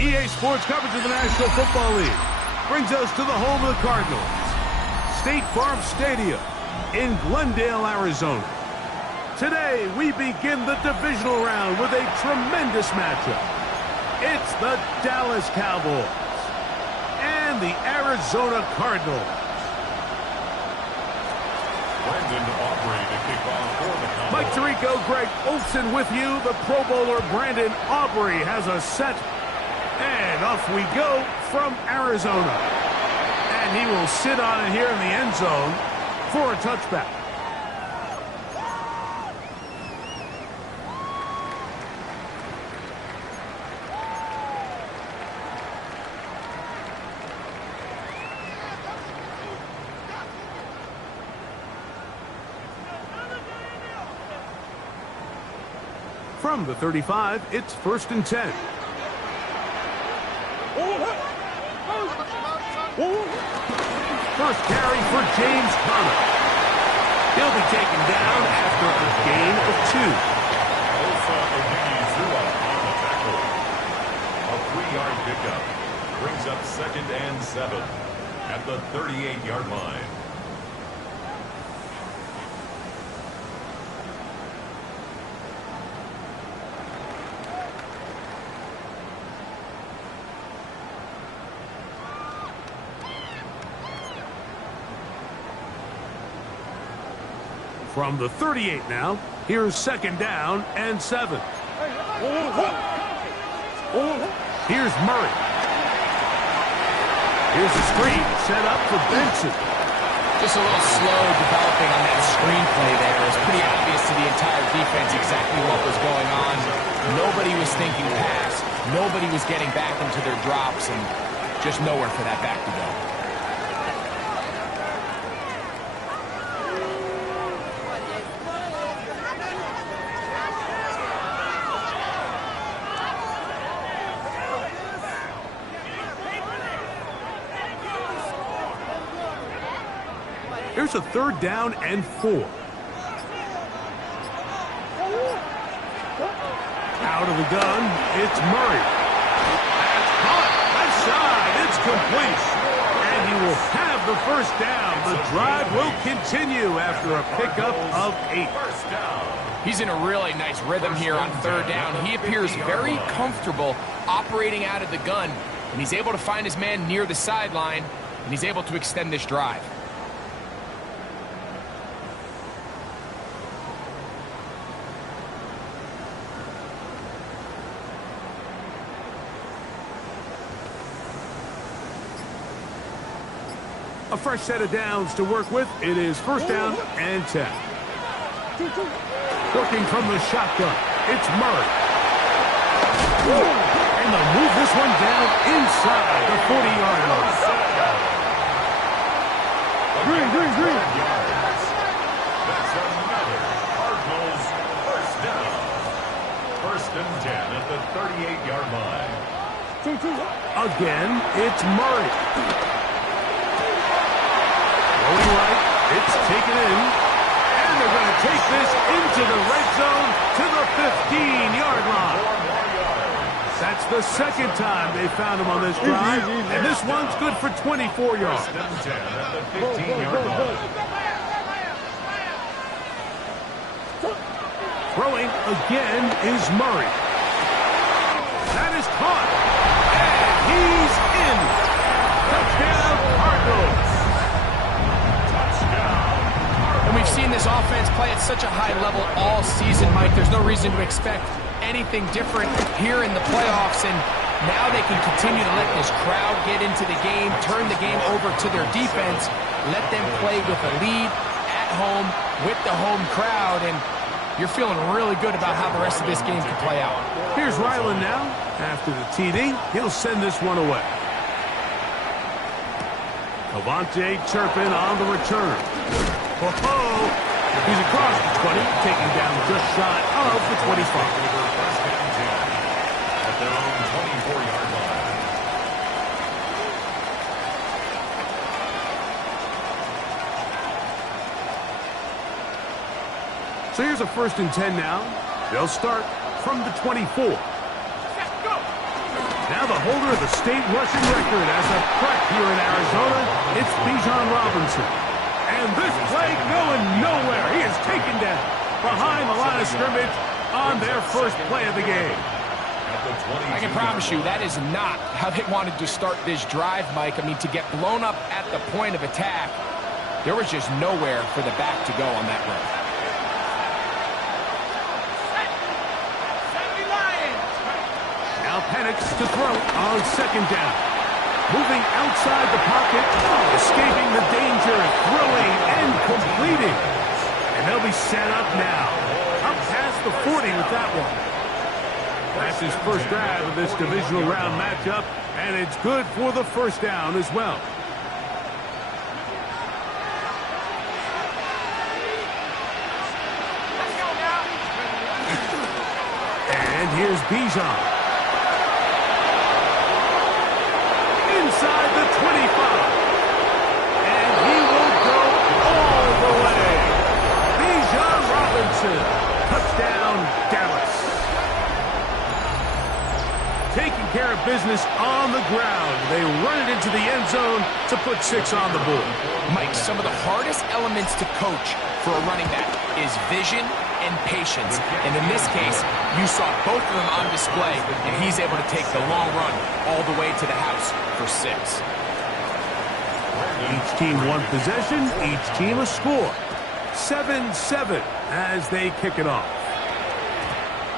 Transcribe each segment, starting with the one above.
EA Sports coverage of the National Football League brings us to the home of the Cardinals, State Farm Stadium in Glendale, Arizona. Today, we begin the divisional round with a tremendous matchup. It's the Dallas Cowboys and the Arizona Cardinals. Mike Tirico, Greg Olson with you. The Pro Bowler Brandon Aubrey has a set. And off we go from Arizona. And he will sit on it here in the end zone for a touchback. From the 35, it's 1st and 10. First carry for James Conner. He'll be taken down after a gain of 2. A 3-yard pickup brings up 2nd and 7 at the 38-yard line. From the 38 now, here's 2nd down and 7. Here's Murray. Here's the screen set up for Benson. Just a little slow developing on that screenplay there. It was pretty obvious to the entire defense exactly what was going on. Nobody was thinking pass. Nobody was getting back into their drops, and just nowhere for that back to go. Here's a 3rd down and 4. Out of the gun, it's Murray. That's caught. Left side, it's complete. And he will have the 1st down. The drive will continue after a pickup of 8. He's in a really nice rhythm here on 3rd down. He appears very comfortable operating out of the gun, and he's able to find his man near the sideline, and he's able to extend this drive. A fresh set of downs to work with. It is 1st down and 10. Working from the shotgun, it's Murray. And they'll move this one down inside the 40-yard line. Green. That's another Cardinals 1st down. 1st and 10 at the 38-yard line. Again, it's Murray. Going right, it's take it in. And they're going to take this into the red zone to the 15-yard line. That's the second time they found him on this drive. And this one's good for 24 yards. First and 10 at the 15-yard line. Throwing again is Murray. That is caught. And he's in. Touchdown, Cardinals. And we've seen this offense play at such a high level all season, Mike. There's no reason to expect anything different here in the playoffs. And now they can continue to let this crowd get into the game, turn the game over to their defense, let them play with a lead at home with the home crowd. And you're feeling really good about how the rest of this game can play out. Here's Ryland now. After the TD, he'll send this one away. Cavante Turpin on the return. Oh, he's across the 20, taking down just shy of the 25. First and 10 at their own 24-yard line. So here's a 1st and 10 now. They'll start from the 24. Now the holder of the state rushing record as a prep here in Arizona, it's Bijan Robinson. And this play going nowhere. He is taken down behind the line of scrimmage on their first play of the game. I can promise you that is not how they wanted to start this drive, Mike. I mean, to get blown up at the point of attack, there was just nowhere for the back to go on that run. Now Penix to throw on 2nd down. Moving outside the pocket, escaping the danger, throwing and completing. And they'll be set up now. Up past the 40 with that one. That's his first drive of this divisional round matchup, and it's good for the 1st down as well. And here's Bijan. Inside the 25. And he will go all the way. Bijan Robinson. Touchdown, Dallas. Taking care of business on the ground. They run it into the end zone to put 6 on the board. Mike, some of the hardest elements to coach for a running back is vision and patience. And in this case, you saw both of them on display, and he's able to take the long run all the way to the house for 6. Each team one possession, each team a score. 7-7 as they kick it off.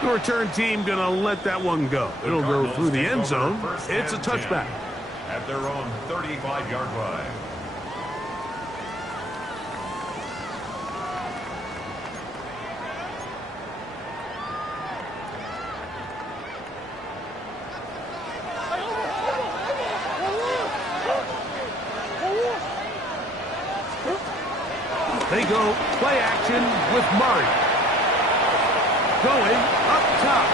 The return team going to let that one go. It'll go through the end zone. It's a touchback. At their own 35-yard line. They go play action with Murray. Going up top.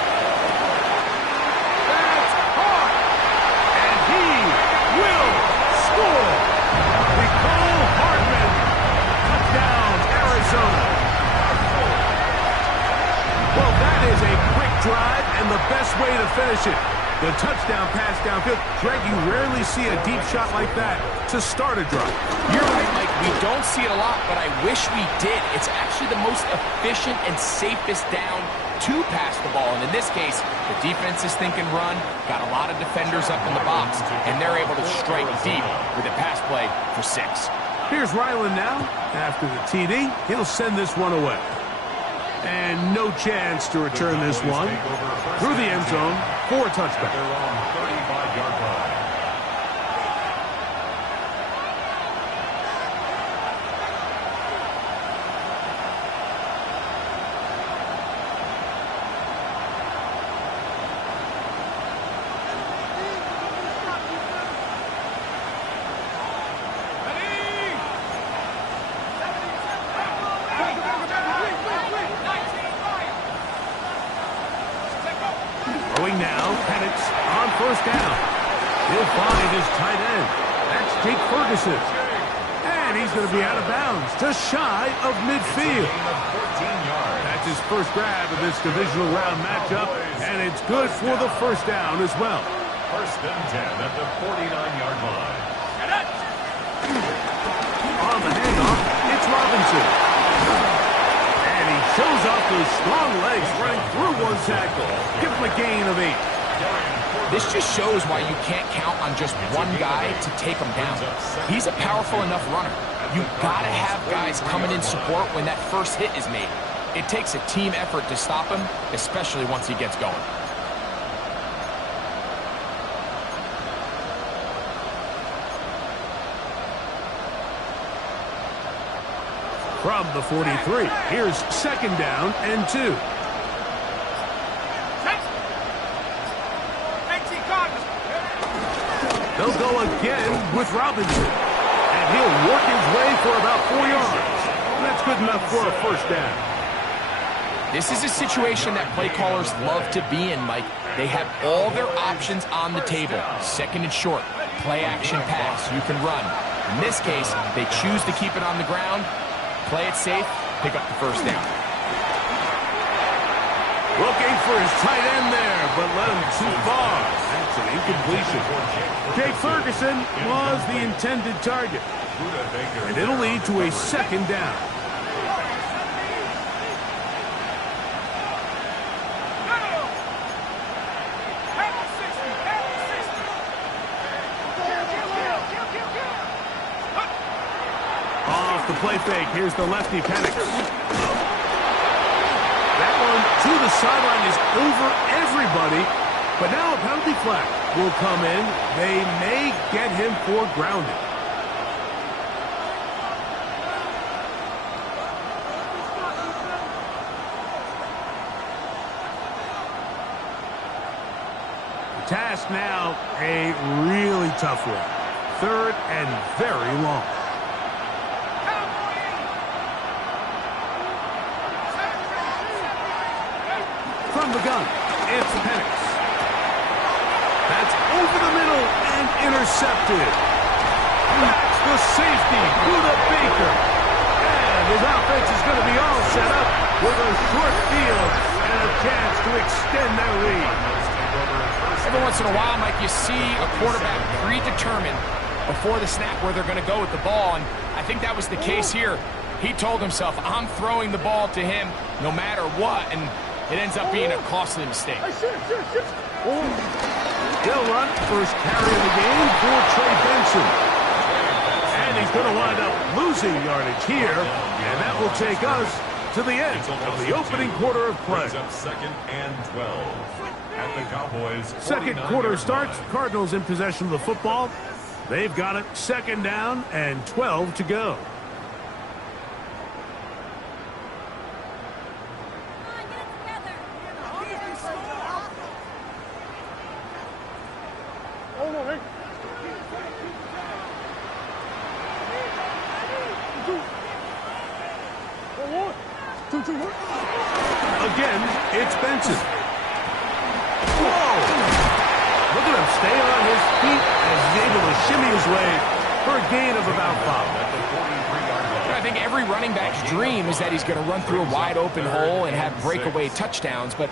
That's caught. And he will score. Nicole Hardman. Touchdown, Arizona. Well, that is a quick drive and the best way to finish it. The touchdown pass downfield. Greg, you rarely see a deep shot like that to start a drive. You're right, Mike. We don't see it a lot, but I wish we did. It's actually the most efficient and safest down to pass the ball. And in this case, the defense is thinking run, got a lot of defenders up in the box, and they're able to strike deep with a pass play for 6. Here's Ryland now. After the TD, he'll send this one away. And no chance to return this one through the end zone for a touchback. Their own 35-yard line. Throwing now, Penix on 1st down. He'll find his tight end. That's Jake Ferguson. And he's going to be out of bounds, just shy of midfield. That's his first grab of this divisional round matchup, and it's good for the first down as well. First and 10 at the 49-yard line. On the handoff, it's Robinson. And he shows off those strong legs running through one tackle. Give him a gain of 8. This just shows why you can't count on just one guy to take him down. He's a powerful enough runner. You've got to have guys coming in support when that first hit is made. It takes a team effort to stop him, especially once he gets going. From the 43, here's second down and 2. They'll go again with Robinson. And he'll work his way for about 4 yards. That's good enough for a first down. This is a situation that play callers love to be in, Mike. They have all their options on the table. Second and short, play action pass, you can run. In this case, they choose to keep it on the ground, play it safe, pick up the first down. Looking for his tight end there, but let him too far. That's an incompletion. Jake Ferguson was the intended target. And it'll lead to a second down. Off the play fake, here's the lefty Penix. That one to the sideline is over everybody, but now a penalty flag will come in. They may get him for grounding. The task now, a really tough one. Third and very long. From the gun, it's Penix. That's over the middle and intercepted. That's the safety, Buda Baker. And his offense is going to be all set up with a short field and a chance to extend their lead. Every once in a while, Mike, you see a quarterback predetermined before the snap where they're going to go with the ball, and I think that was the case here. He told himself, I'm throwing the ball to him no matter what, and it ends up being a costly mistake. He'll run first carry of the game for Trey Benson. And he's going to wind up losing yardage here, and that will take us to the end of the opening quarter of play. Second and 12 at the Cowboys. Second quarter starts. Cardinals in possession of the football. They've got it second down and 12 to go. Again, it's Benson. Whoa! Look at him stay on his feet as he's able to shimmy his way for a gain of about 5. I think every running back's dream is that he's going to run through a wide open hole and have breakaway touchdowns, but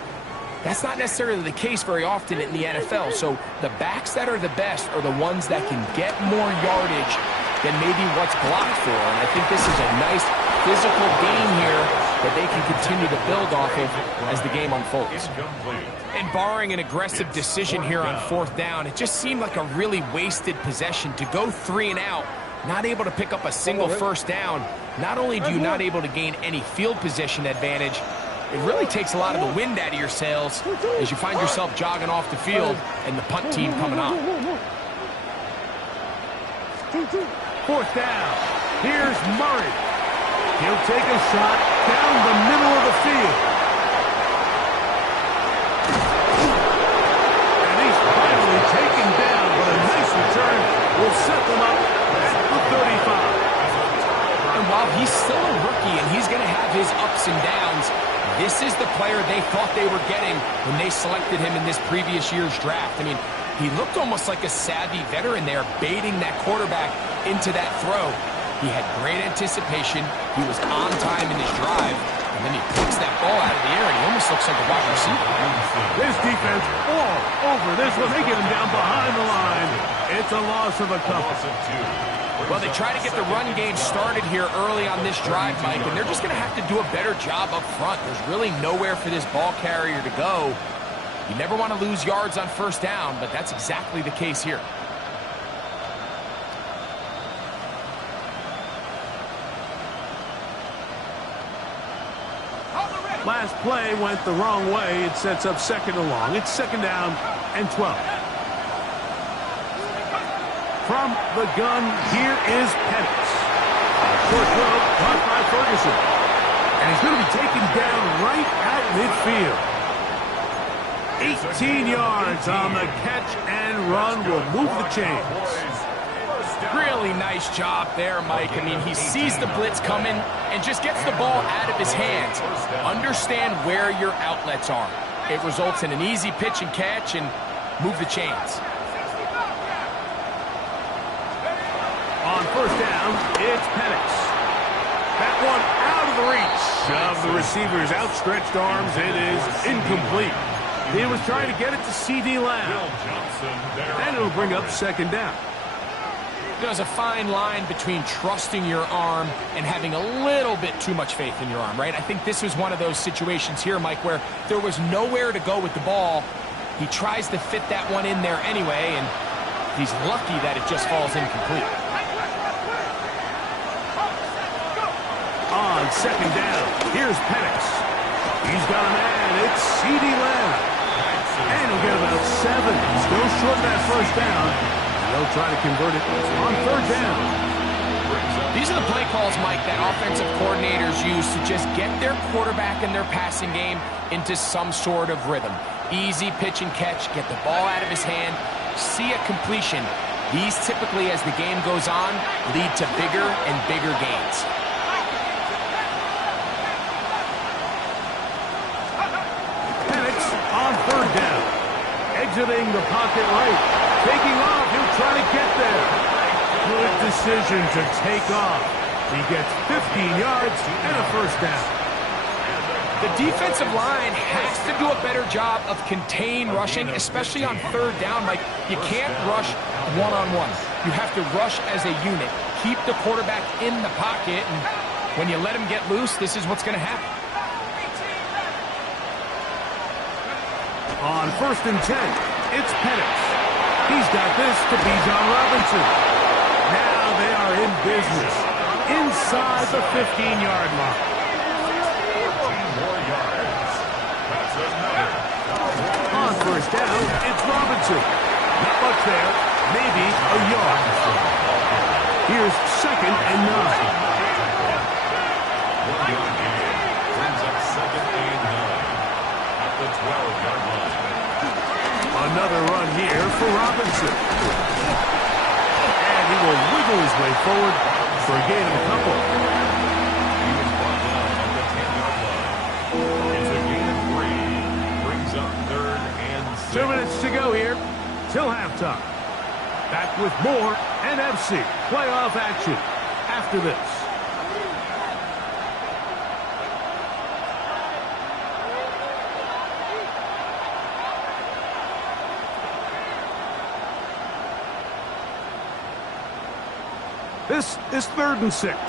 that's not necessarily the case very often in the NFL. So the backs that are the best are the ones that can get more yardage than maybe what's blocked for. And I think this is a nice physical game here that they can continue to build off of as the game unfolds. And barring an aggressive decision here on fourth down, it just seemed like a really wasted possession to go 3 and out, not able to pick up a single first down. Not only do you not able to gain any field position advantage, it really takes a lot of the wind out of your sails as you find yourself jogging off the field and the punt team coming on. Fourth down. Here's Murray. He'll take a shot down the middle of the field. And he's finally taken down, but a nice return will set them up at the 35. And while he's still a rookie and he's going to have his ups and downs, this is the player they thought they were getting when they selected him in this previous year's draft. I mean, he looked almost like a savvy veteran there, baiting that quarterback into that throw. He had great anticipation. He was on time in his drive. And then he picks that ball out of the air, and he almost looks like a wide receiver. This defense all over this one. They get him down behind the line. It's a loss of a couple. Well, they try to get the run game started here early on this drive, Mike, and they're just going to have to do a better job up front. There's really nowhere for this ball carrier to go. You never want to lose yards on first down, but that's exactly the case here. Last play went the wrong way. It sets up second and long. It's second down and 12. From the gun, here is Pettis. Short throw, caught by Ferguson. And he's going to be taken down right at midfield. 18 yards on the catch and run will move the chains. Really nice job there, Mike. I mean, he sees the blitz coming and just gets the ball out of his hands. Understand where your outlets are. It results in an easy pitch and catch and move the chains. On first down, it's Pettis. That one out of the reach of the receiver's outstretched arms. It is incomplete. He was trying to get it to C.D. Lamb. And it'll bring up second down. There's a fine line between trusting your arm and having a little bit too much faith in your arm, right? I think this was one of those situations here, Mike, where there was nowhere to go with the ball. He tries to fit that one in there anyway, and he's lucky that it just falls incomplete. On second down, here's Pettis. He's got a man. It's C.D. Lamb. And he'll get about 7. Still short of that first down. They'll try to convert it on third down. These are the play calls, Mike, that offensive coordinators use to just get their quarterback and their passing game into some sort of rhythm. Easy pitch and catch, get the ball out of his hand, see a completion. These typically, as the game goes on, lead to bigger and bigger gains. Penix on third down. Exiting the pocket right. Taking off, he'll try to get there. Good decision to take off. He gets 15 yards and a first down. The defensive line has to do a better job of contain rushing, especially on third down. Like, you can't rush one-on-one. You have to rush as a unit. Keep the quarterback in the pocket, and when you let him get loose, this is what's going to happen. On first and 10, it's Pettis. He's got this to Bijan Robinson. Now they are in business inside the 15-yard line. 14 more yards. That's another. On first down, it's Robinson. Not much there, maybe a yard. Here's second and 9. 1 yard gain brings up second and 9 at the 12-yard line. Another run here for Robinson. And he will wiggle his way forward for a gain of a couple. He was brought down at the 10-yard line. It's a gain of 3. Brings up third and 6. 2 minutes to go here till halftime. Back with more NFC playoff action after this. This is 3rd and 6. Let's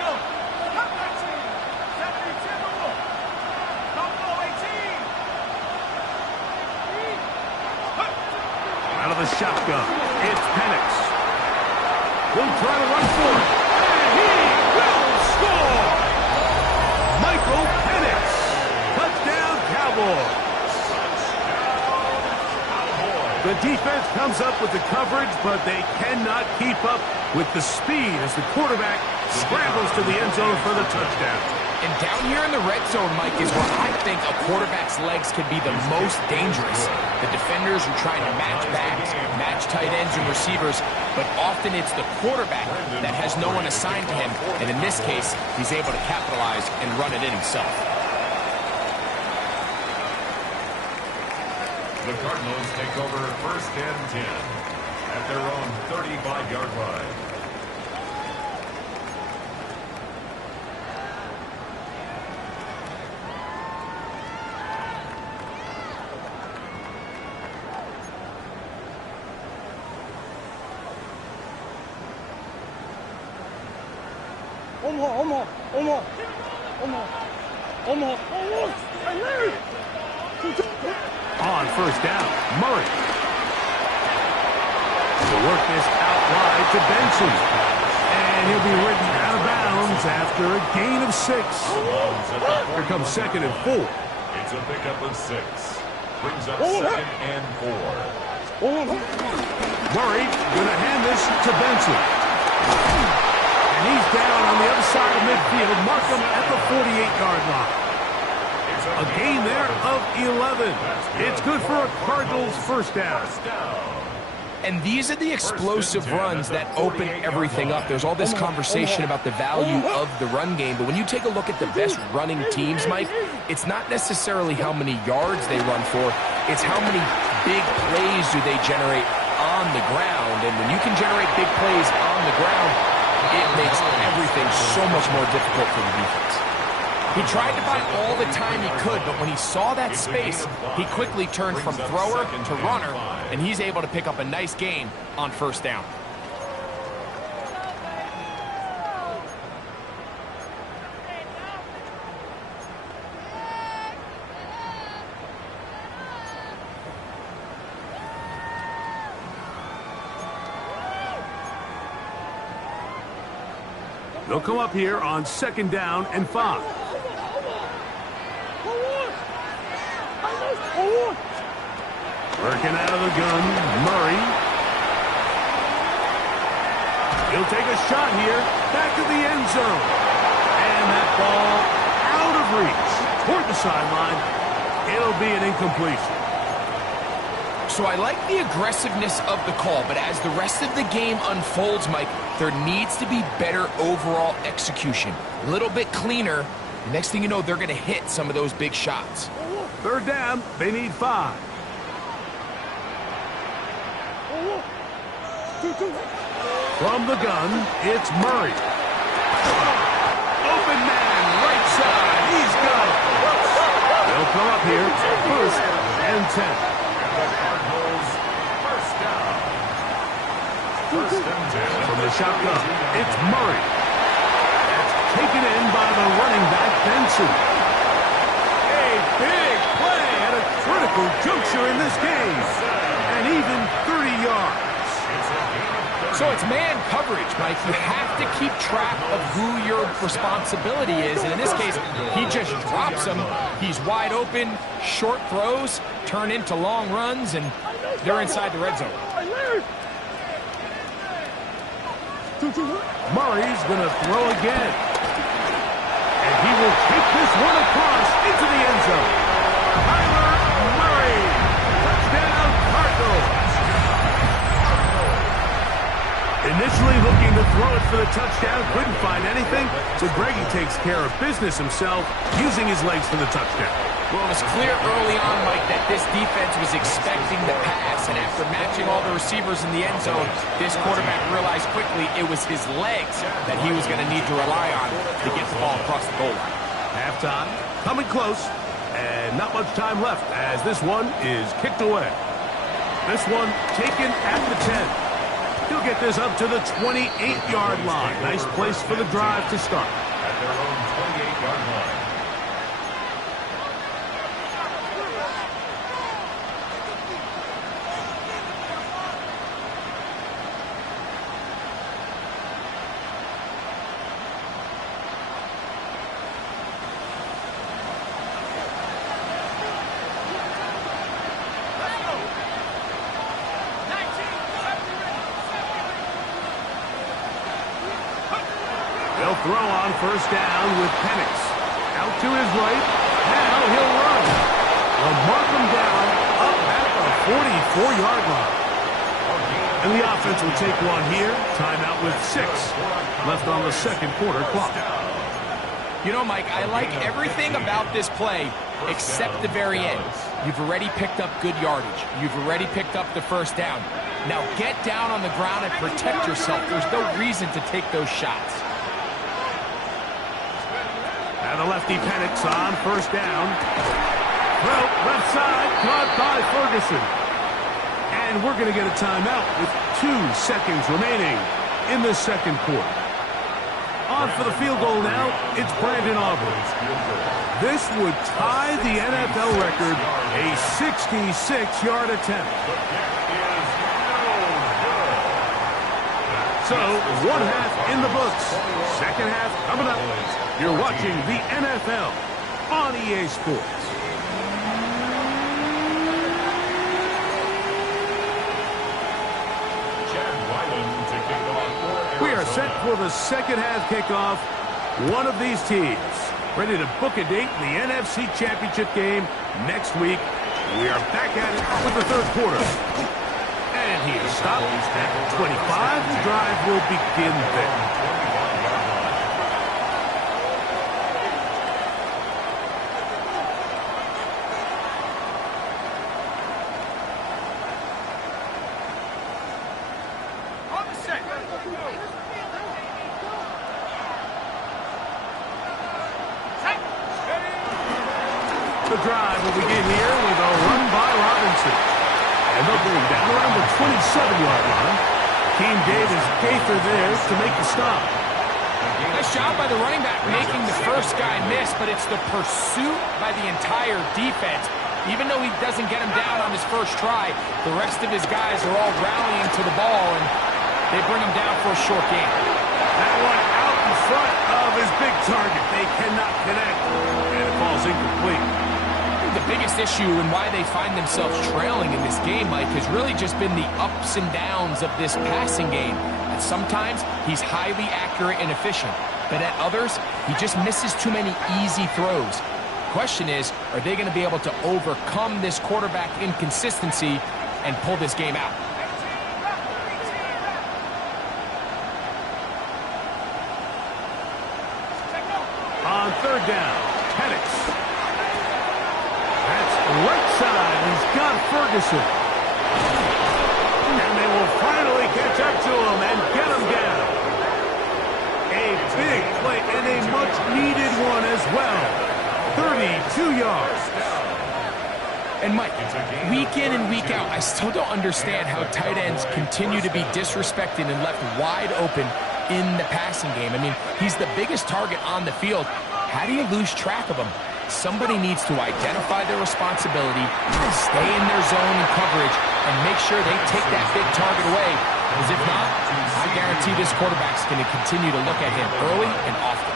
go. Cut that team. 72. Don't go 18. Out of the shotgun, it's Penix. He'll try to run for it, and he will score! Michael Penix. Touchdown, Cowboys. The defense comes up with the coverage, but they cannot keep up with the speed as the quarterback scrambles to the end zone for the touchdown. And down here in the red zone, Mike, is where I think a quarterback's legs could be the most dangerous. The defenders are trying to match backs, match tight ends and receivers, but often it's the quarterback that has no one assigned to him, and in this case, he's able to capitalize and run it in himself. The Cardinals take over 1st and 10 at their own 45-yard line. On first down, Murray. To work this out wide to Benson. And he'll be ridden out of bounds after a gain of 6. Here comes 2nd and 4. It's a pickup of 6. Brings up 2nd and 4. Murray going to hand this to Benson. And he's down on the other side of midfield. Mark him at the 48-yard line. A gain there of 11. It's good for a Cardinals first down. And these are the explosive runs that open everything up. There's all this conversation about the value of the run game, but when you take a look at the best running teams, Mike, it's not necessarily how many yards they run for, it's how many big plays do they generate on the ground. And when you can generate big plays on the ground, it makes everything so much more difficult for the defense. He tried to buy all the time he could, but when he saw that space, he quickly turned from thrower to runner, and he's able to pick up a nice gain on first down. They'll come up here on 2nd down and 5. Working out of the gun, Murray. He'll take a shot here, back to the end zone. And that ball out of reach toward the sideline. It'll be an incompletion. So I like the aggressiveness of the call, but as the rest of the game unfolds, Mike, there needs to be better overall execution. A little bit cleaner. The next thing you know, they're going to hit some of those big shots. 3rd down, they need 5. From the gun, it's Murray. Open man, right side. He's got it. They'll come up here, 1st and 10. First down. 1st and 10. From the shotgun, it's Murray. That's taken in by the running back, Benson. A big play at a critical juncture in this game. And even 30 yards. So it's man coverage, Mike. You have to keep track of who your responsibility is. And in this case, he just drops him. He's wide open. Short throws turn into long runs, and they're inside the red zone. Murray's going to throw again. And he will take this one across into the end zone. Kyler Murray. Touchdown, Cardinals. Initially looking to throw it for the touchdown, couldn't find anything, so Greggy takes care of business himself, using his legs for the touchdown. Well, it was clear early on, Mike, that this defense was expecting the pass, and after matching all the receivers in the end zone, this quarterback realized quickly it was his legs that he was going to need to rely on to get the ball across the goal line. Halftime, coming close, and not much time left as this one is kicked away. This one taken at the 10. He'll get this up to the 28-yard line. Nice place for the drive to start. At their own 28-yard line. They'll throw on first down with Penix. Out to his right. Now he'll run. They'll mark him down up at the 44-yard line. And the offense will take one here. Timeout with 6 left on the 2nd quarter clock. You know, Mike, I like everything about this play except the very end. You've already picked up good yardage. You've already picked up the first down. Now get down on the ground and protect yourself. There's no reason to take those shots. Now the lefty Penix on first down. Well, left side, caught by Ferguson. And we're going to get a timeout with 2 seconds remaining in the second quarter. On for the field goal now, it's Brandon Aubrey. This would tie the NFL record, a 66-yard attempt. So, one half in the books. Second half coming up. You're watching the NFL on EA Sports. We are set for the second half kickoff. One of these teams ready to book a date in the NFC Championship game next week. We are back at it with the third quarter. And he is stopped at 25. The drive will begin there. The drive will begin here with a run by Robinson. And they'll bring him down around the 27-yard line. Keem Davis Gaither there to make the stop. Nice job by the running back making the first guy miss, but it's the pursuit by the entire defense. Even though he doesn't get him down on his first try, the rest of his guys are all rallying to the ball, and they bring him down for a short gain. That one out in front of his big target. They cannot connect, and it falls incomplete. The biggest issue and why they find themselves trailing in this game, Mike, has really just been the ups and downs of this passing game. And sometimes he's highly accurate and efficient, but at others, he just misses too many easy throws. Question is, are they going to be able to overcome this quarterback inconsistency and pull this game out? On third down, Penix. That's right side. He's got Ferguson. And they will finally catch up to him and get him down. A big play and a much-needed one as well. 32 yards. And Mike, week in and week out, I still don't understand how tight ends continue to be disrespected and left wide open in the passing game. I mean, he's the biggest target on the field. How do you lose track of him? Somebody needs to identify their responsibility, stay in their zone and coverage, and make sure they take that big target away. Because if not, I guarantee this quarterback's going to continue to look at him early and often.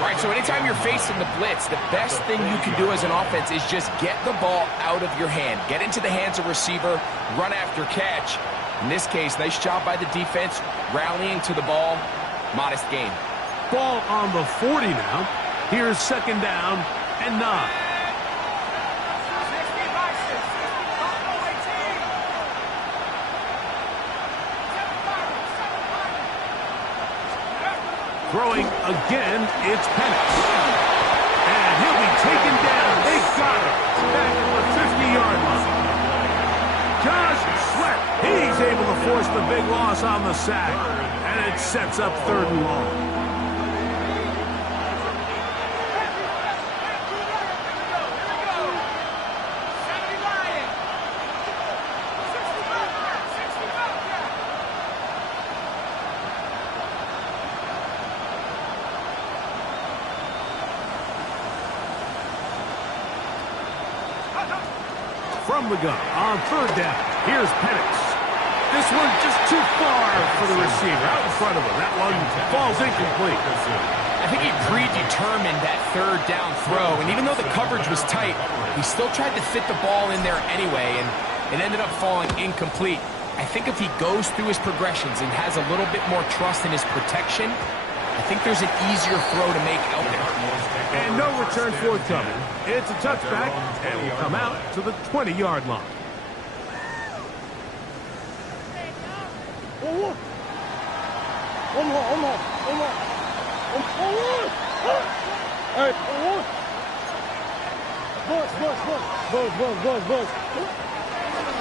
All right, so anytime you're facing the blitz, the best thing you can do as an offense is just get the ball out of your hand. Get into the hands of receiver, run after catch. In this case, nice job by the defense, rallying to the ball. Modest gain. Ball on the 40 now. Here's second down and 9. Throwing again, it's Penix. And he'll be taken down. They got him. Back at the 50-yard line. Josh Sweat, he's able to force the big loss on the sack. And it sets up 3rd and long. From the gun on 3rd down. Here's Penix. This one just too far for the receiver. Out in front of him. That one falls incomplete. I think he predetermined that 3rd down throw, and even though the coverage was tight, he still tried to fit the ball in there anyway, and it ended up falling incomplete. I think if he goes through his progressions and has a little bit more trust in his protection, I think there's an easier throw to make out there. And no return forthcoming. It's a touchback, and will come out to the 20-yard line.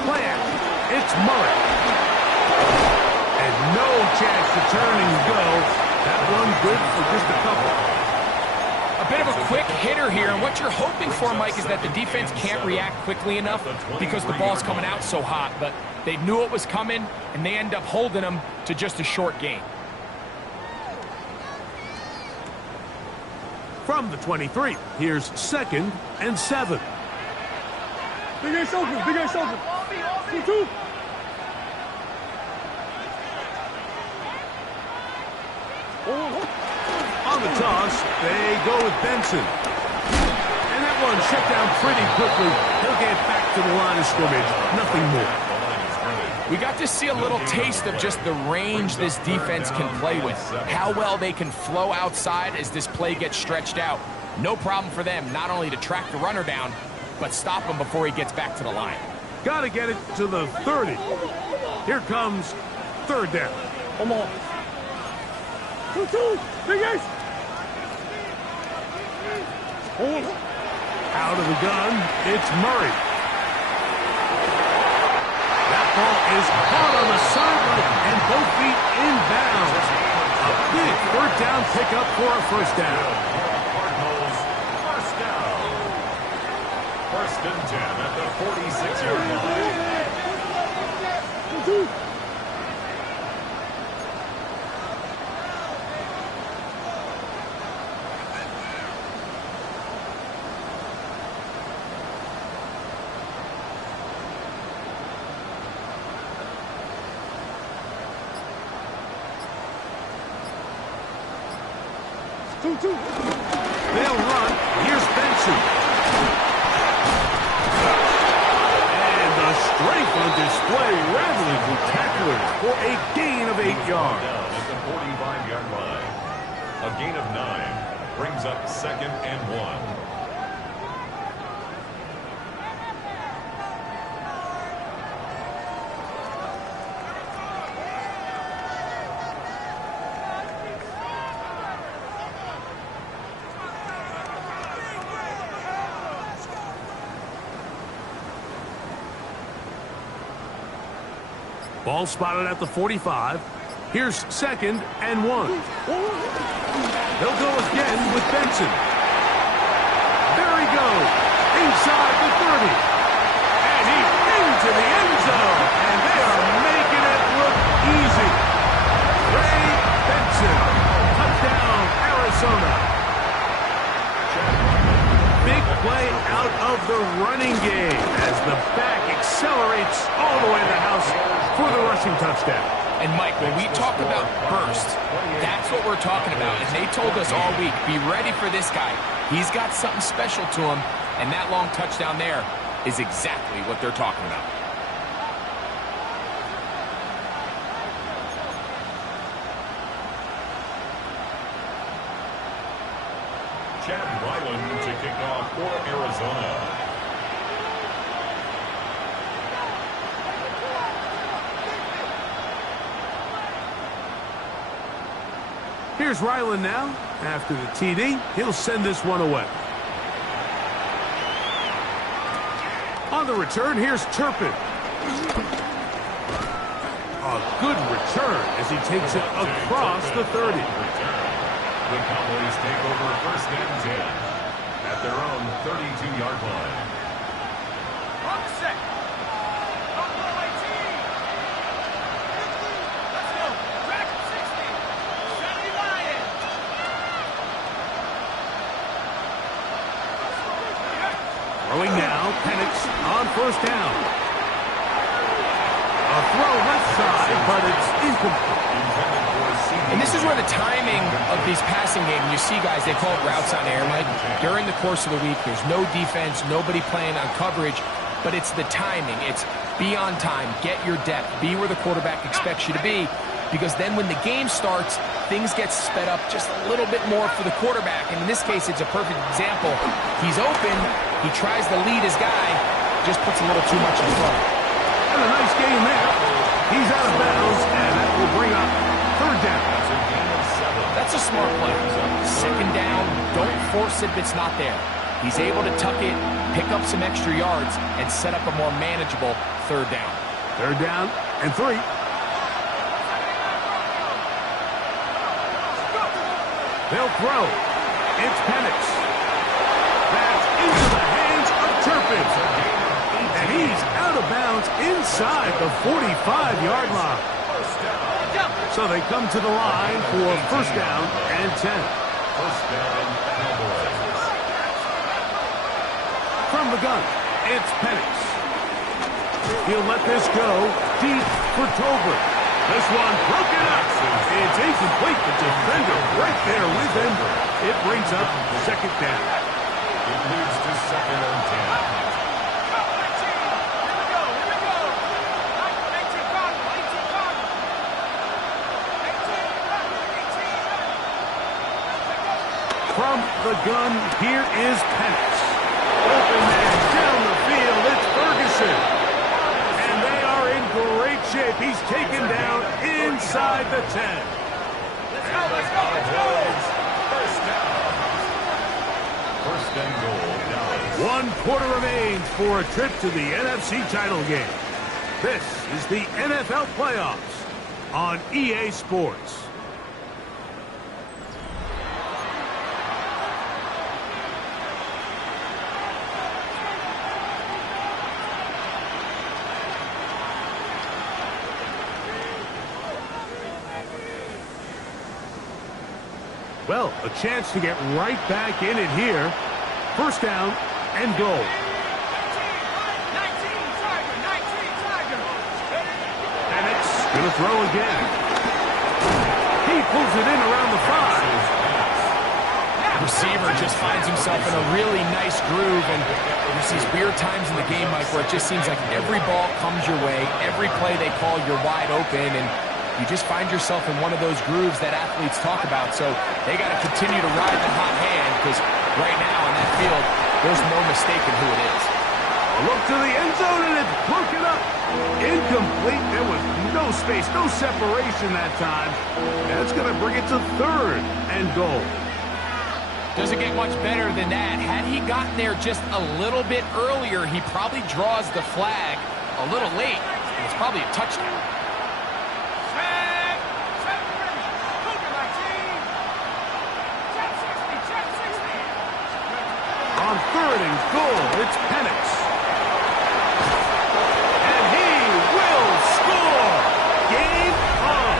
Play action. It's Murray. And no chance to turn and go. That one good for just a couple. A bit of a quick hitter here, and what you're hoping for, Mike, is that the defense can't react quickly enough because the ball's coming out so hot, but they knew it was coming, and they end up holding them to just a short gain. From the 23, here's 2nd and 7. Big ace open, big ace open. 2-2. On the toss, they go with Benson. And that one shut down pretty quickly. He'll get back to the line of scrimmage. Nothing more. We got to see a little taste of just the range this defense can play with. How well they can flow outside as this play gets stretched out. No problem for them not only to track the runner down, but stop him before he gets back to the line. Got to get it to the 30. Here comes 3rd down. Come on. 2-2. Big ace. Out of the gun, it's Murray. That ball is caught on the sideline and both feet inbounds. A big 3rd down pickup for a 1st down. Cardinals, 1st down. 1st and 10 at the 46-yard line. They'll run. Here's Benson. And the strength on display, rattling through tacklers for a gain of 8 yards. Down at the 45-yard line. A gain of 9 brings up 2nd and 1. Ball spotted at the 45. Here's 2nd and 1. They'll go again with Benson. There he goes. Inside the 30. And he's into the end zone. And they are making it look easy. Ray Benson. Touchdown, Arizona. Big play out of the running game as the back accelerates all the way to the house for the rushing touchdown. And Mike, when we talk about burst, that's what we're talking about. And they told us all week, be ready for this guy. He's got something special to him, and that long touchdown there is exactly what they're talking about. Chad Ryland to kick off for Arizona. Here's Ryland now. After the TD, he'll send this one away. On the return, here's Turpin. A good return as he takes it across the 30. The Cowboys take over 1st and 10 at their own 32-yard line. On the set. Up the 18. Let's go. Track 60. 70 Lions. Throwing now, Penix on 1st down. A throw left side, but it's incomplete. And this is where the timing of these passing games, you see guys, they call it routes on air, Mike. During the course of the week, there's no defense, nobody playing on coverage, but it's the timing. It's be on time, get your depth, be where the quarterback expects you to be, because then when the game starts, things get sped up just a little bit more for the quarterback. And in this case, it's a perfect example. He's open, he tries to lead his guy, just puts a little too much in front. And a nice game there. He's out of bounds, and that will bring up 3rd down. That's a smart play. 2nd down, don't force it if it's not there. He's able to tuck it, pick up some extra yards, and set up a more manageable third down. Third down and 3. They'll throw. It's Penix. That's into the hands of Turpin. And he's out of bounds inside the 45-yard line. So they come to the line for first down and 10. First down, Cowboys. From the gun, it's Penix. He'll let this go deep for Tolbert. This one broken up. It's incomplete. The defender right there with him. It brings up second down. It leads to second and 10. From the gun, here is Penix. Open man down the field. It's Ferguson. And they are in great shape. He's taken down inside the 10. Let's go. First down. First and goal, Dallas. 1 quarter remains for a trip to the NFC title game. This is the NFL playoffs on EA Sports. Well, a chance to get right back in it here. First down and goal. Penix going to throw again. He pulls it in around the 5. Receiver just finds himself in a really nice groove, and there's these weird times in the game, Mike, where it just seems like every ball comes your way, every play they call, you're wide open, and you just find yourself in one of those grooves that athletes talk about. So they got to continue to ride the hot hand, because right now in that field, there's no mistaking who it is. A look to the end zone, and it's broken up. Incomplete. There was no space, no separation that time. That's going to bring it to third and goal. Doesn't get much better than that. Had he gotten there just a little bit earlier, he probably draws the flag a little late, and it's probably a touchdown. On third and goal, it's Penix. And he will score! Game on!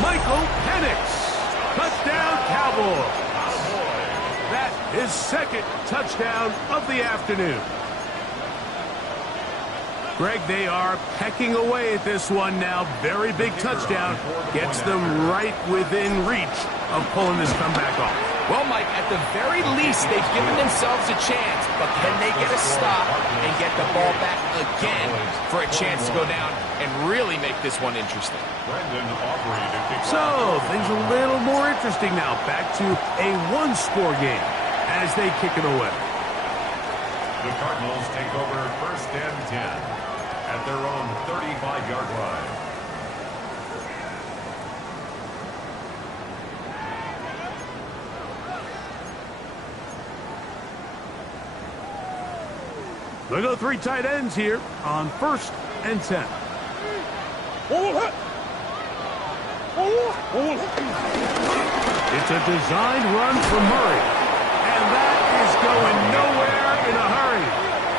Michael Penix. Touchdown, Cowboys. That is second touchdown of the afternoon. Greg, they are pecking away at this one now. Very big touchdown. Gets them right within reach of pulling this comeback off. Well, Mike, at the very least, they've given themselves a chance, but can they get a stop and get the ball back again for a chance to go down and really make this one interesting? So, things a little more interesting now. Back to a one-score game as they kick it away. The Cardinals take over first and 10 at their own 35-yard line. They go 3 tight ends here on first and 10. It's a designed run for Murray. And that is going nowhere in a hurry.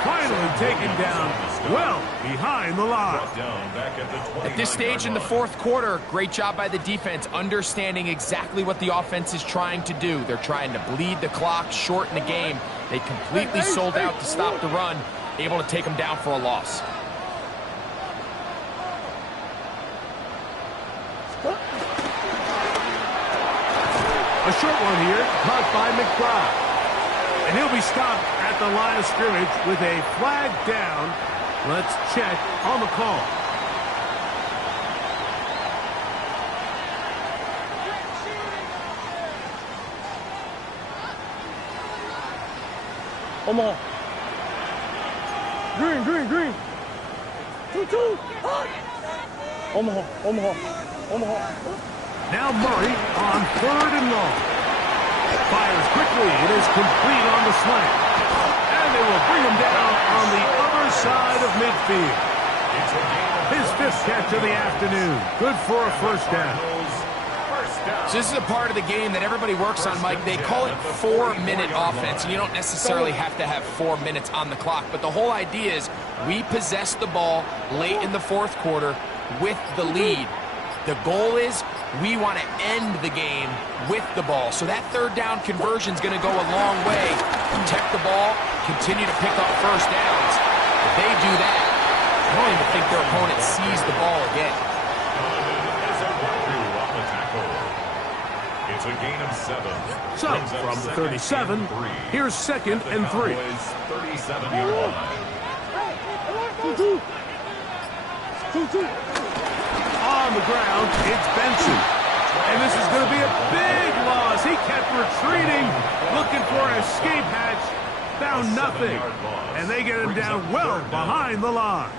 Finally taken down well behind the line. At this stage in the fourth quarter, great job by the defense understanding exactly what the offense is trying to do. They're trying to bleed the clock, shorten the game. They completely sold out to stop the run, able to take them down for a loss. A short one here, caught by McBride. And he'll be stopped at the line of scrimmage with a flag down. Let's check on the call. Omaha. Green, green, green. 2-2. Omaha. Now Murray on third and long. Fires quickly. It is complete on the slant. And they will bring him down on the other side of midfield. His 5th catch of the afternoon. Good for a first down. So this is a part of the game that everybody works on, Mike. They call it 4-minute offense, and you don't necessarily have to have 4 minutes on the clock. But the whole idea is we possess the ball late in the 4th quarter with the lead. The goal is we want to end the game with the ball. So that 3rd down conversion is going to go a long way. Protect the ball, continue to pick up first downs. If they do that, I don't even think their opponent sees the ball again. It's a gain of 7. So, from the 37, here's 2nd and 3. 37-yard line. On the ground, it's Benson. And this is going to be a big loss. He kept retreating, looking for an escape hatch. Found nothing. And they get him down well behind the line.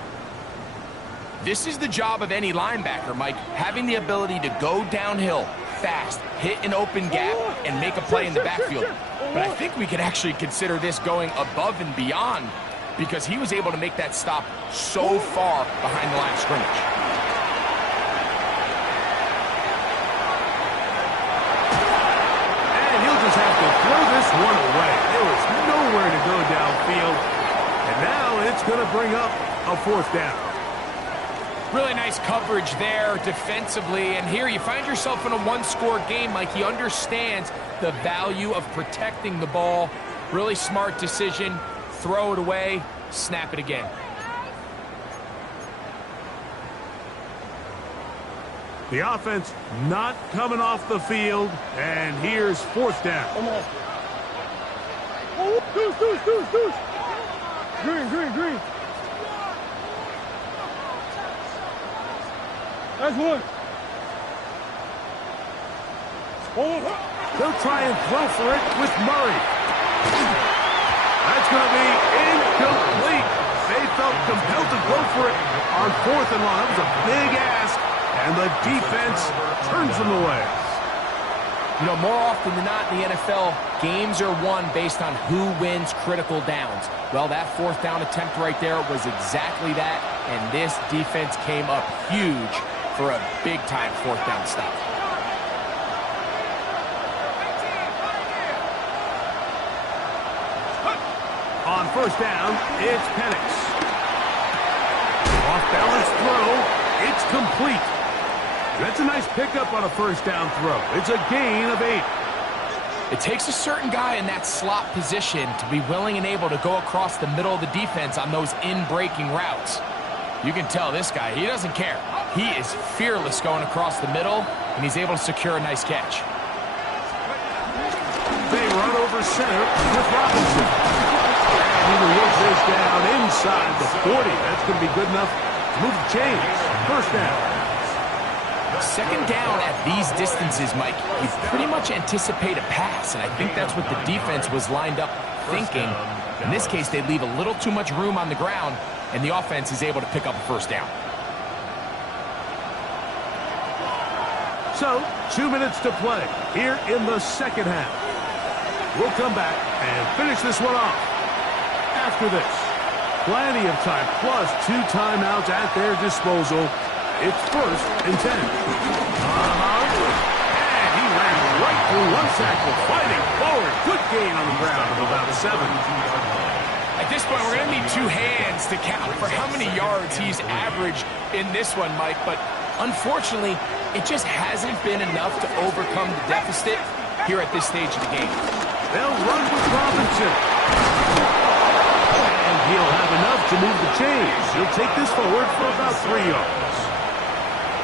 This is the job of any linebacker, Mike, having the ability to go downhill fast, hit an open gap, and make a play in the backfield. But I think we could actually consider this going above and beyond because he was able to make that stop so far behind the line of scrimmage. And he'll just have to throw this one away. There was nowhere to go downfield. And now it's going to bring up a 4th down. Really nice coverage there defensively, and here you find yourself in a 1-score game. Like, he understands the value of protecting the ball. Really smart decision. Throw it away, snap it again. The offense not coming off the field, and here's 4th down. Come on. Deuce. Green. That's one. They'll try and throw for it with Murray. That's going to be incomplete. They felt compelled to go for it on 4th and long. That was a big ask, and the defense turns them away. You know, more often than not in the NFL, games are won based on who wins critical downs. Well, that 4th down attempt right there was exactly that, and this defense came up huge for a big-time 4th down stop. On 1st down, it's Penix. Off-balance throw. It's complete. That's a nice pickup on a 1st down throw. It's a gain of 8. It takes a certain guy in that slot position to be willing and able to go across the middle of the defense on those in-breaking routes. You can tell this guy, he doesn't care. He is fearless going across the middle, and he's able to secure a nice catch. They run over center with Robinson. And he will work this down inside the 40. That's going to be good enough to move the chains. 1st down. 2nd down at these distances, Mike, you pretty much anticipate a pass, and I think that's what the defense was lined up thinking. In this case, they leave a little too much room on the ground, and the offense is able to pick up a 1st down. So, 2 minutes to play here in the 2nd half. We'll come back and finish this one off. After this, plenty of time, plus 2 timeouts at their disposal. It's 1st and 10. And he ran right through one tackle, fighting forward. Good gain on the ground of about 7. At this point, we're going to need 2 hands to count for how many yards he's averaged in this one, Mike. But unfortunately, it just hasn't been enough to overcome the deficit here at this stage of the game. They'll run with Robinson. And he'll have enough to move the chains. He'll take this forward for about 3 yards.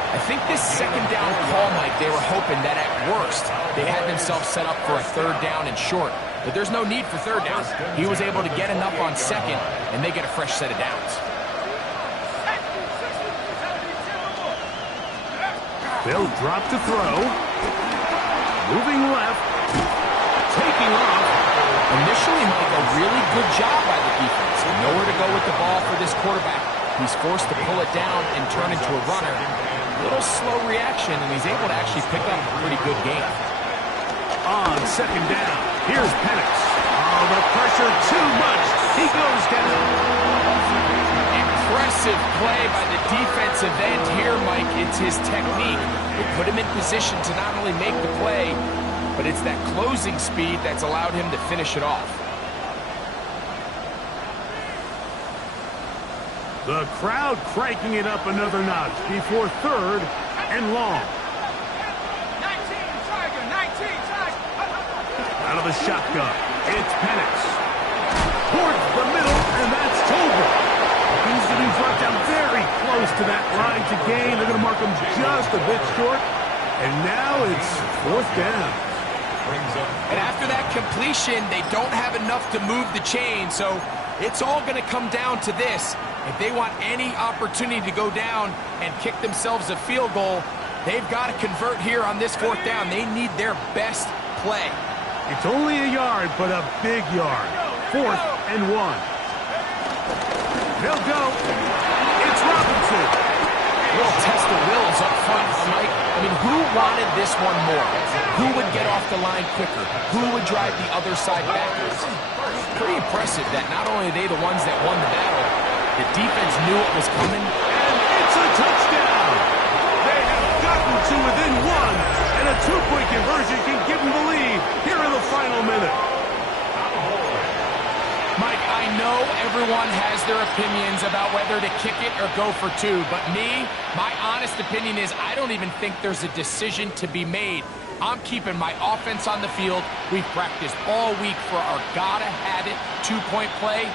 I think this 2nd down call, Mike, they were hoping that at worst they had themselves set up for a 3rd down and short. But there's no need for 3rd down. He was able to get enough on 2nd, and they get a fresh set of downs. They'll drop to throw. Moving left. Taking off. Initially, Mike, a really good job by the defense. Nowhere to go with the ball for this quarterback. He's forced to pull it down and turn into a runner. A little slow reaction, and he's able to actually pick up a pretty good game. on second down. Here's Penix. Oh, the pressure too much. He goes down. Impressive play by the defensive end here, Mike. It's his technique. It put him in position to not only make the play, but it's that closing speed that's allowed him to finish it off. The crowd cranking it up another notch before third and long. 19 Tiger, 19 Tiger. Out of the shotgun, it's Penix. Towards the middle, and that's Tolbert. He's going to be brought down very close to that line to gain. They're going to mark him just a bit short. And now it's fourth down. And after that completion, they don't have enough to move the chain, so it's all going to come down to this. If they want any opportunity to go down and kick themselves a field goal, they've got to convert here on this fourth down. They need their best play. It's only a yard, but a big yard. 4th and 1. They'll go. It's Robinson. A little test of wills up front, Mike. I mean, who wanted this one more? Who would get off the line quicker? Who would drive the other side backwards? Pretty impressive that not only are they the ones that won the battle, the defense knew it was coming. And it's a touchdown. They have gotten to within one, and a two-point conversion can give them the lead here in the final minute. Mike, I know everyone has their opinions about whether to kick it or go for two, but me, my honest opinion is I don't even think there's a decision to be made. I'm keeping my offense on the field. We've practiced all week for our gotta-have-it two-point play.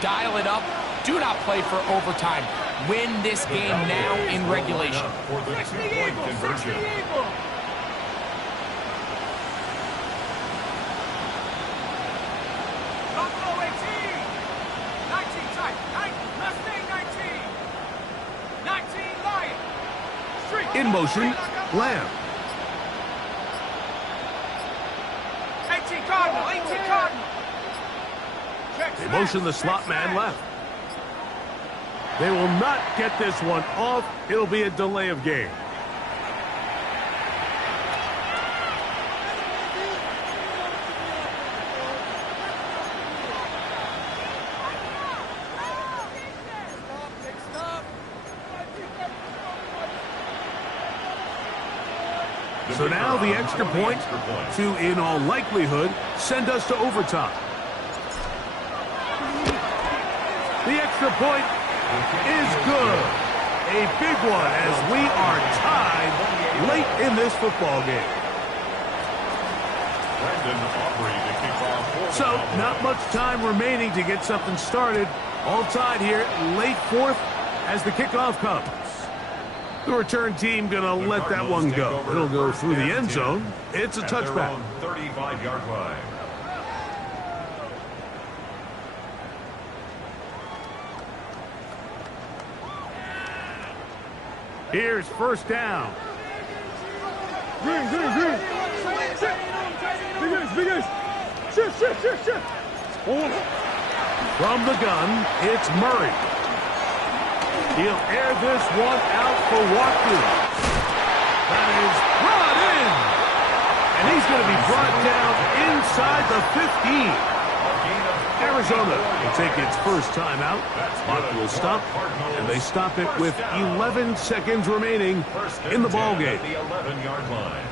Dial it up. Do not play for overtime. Win this game now in regulation. For the two-point conversion. In motion, Lamb. 18 Cardinal, 18 Cardinal. They motion the slot man left. They will not get this one off. It'll be a delay of game. So now the extra point to, in all likelihood, send us to overtime. The extra point is good. A big one as we are tied late in this football game. So, not much time remaining to get something started. All tied here, late fourth as the kickoff comes. The return team going to let that one go. It'll go through the end zone. It's a touchback. 35-yard line. Here's first down. Green. Big ace. Shift. From the gun, it's Murray. He'll air this one out for Watkins. That is brought in. And he's going to be brought down inside the 15. Arizona will take its first timeout. Clock will stop, and they stop it with 11 seconds remaining in the ball game. The 11-yard line.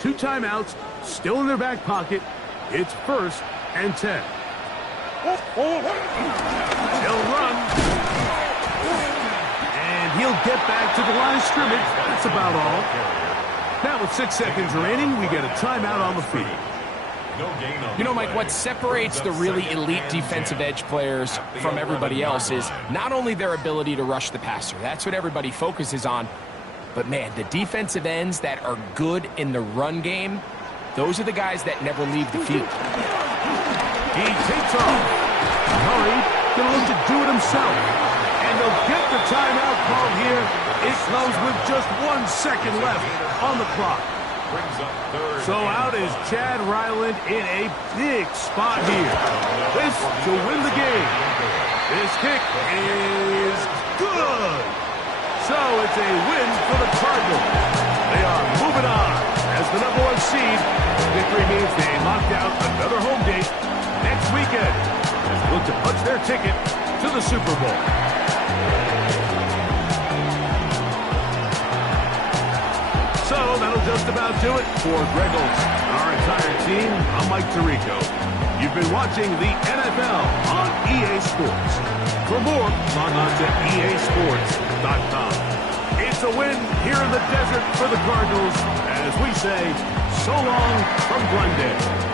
2 timeouts still in their back pocket. It's 1st and 10. He'll run. And he'll get back to the line of scrimmage. That's about all. Now with 6 seconds remaining, we get a timeout on the field. You know, Mike, what separates the really elite defensive edge players from everybody else is not only their ability to rush the passer. That's what everybody focuses on. But, man, the defensive ends that are good in the run game, those are the guys that never leave the field. He takes off. Murray going to look to do it himself. And they'll get the timeout called here. It comes with just 1 second left on the clock. So out is Chad Ryland in a big spot here. This to win the game. This kick is good. So it's it's a win for the Cardinals. They are moving on as the #1 seed. Victory means they locked out another home date next weekend as they look to punch their ticket to the Super Bowl. So that'll just about do it for Greg Olson and our entire team. I'm Mike Tirico. You've been watching the NFL on EA Sports. For more, log on to easports.com. It's a win here in the desert for the Cardinals as we say so long from Glendale.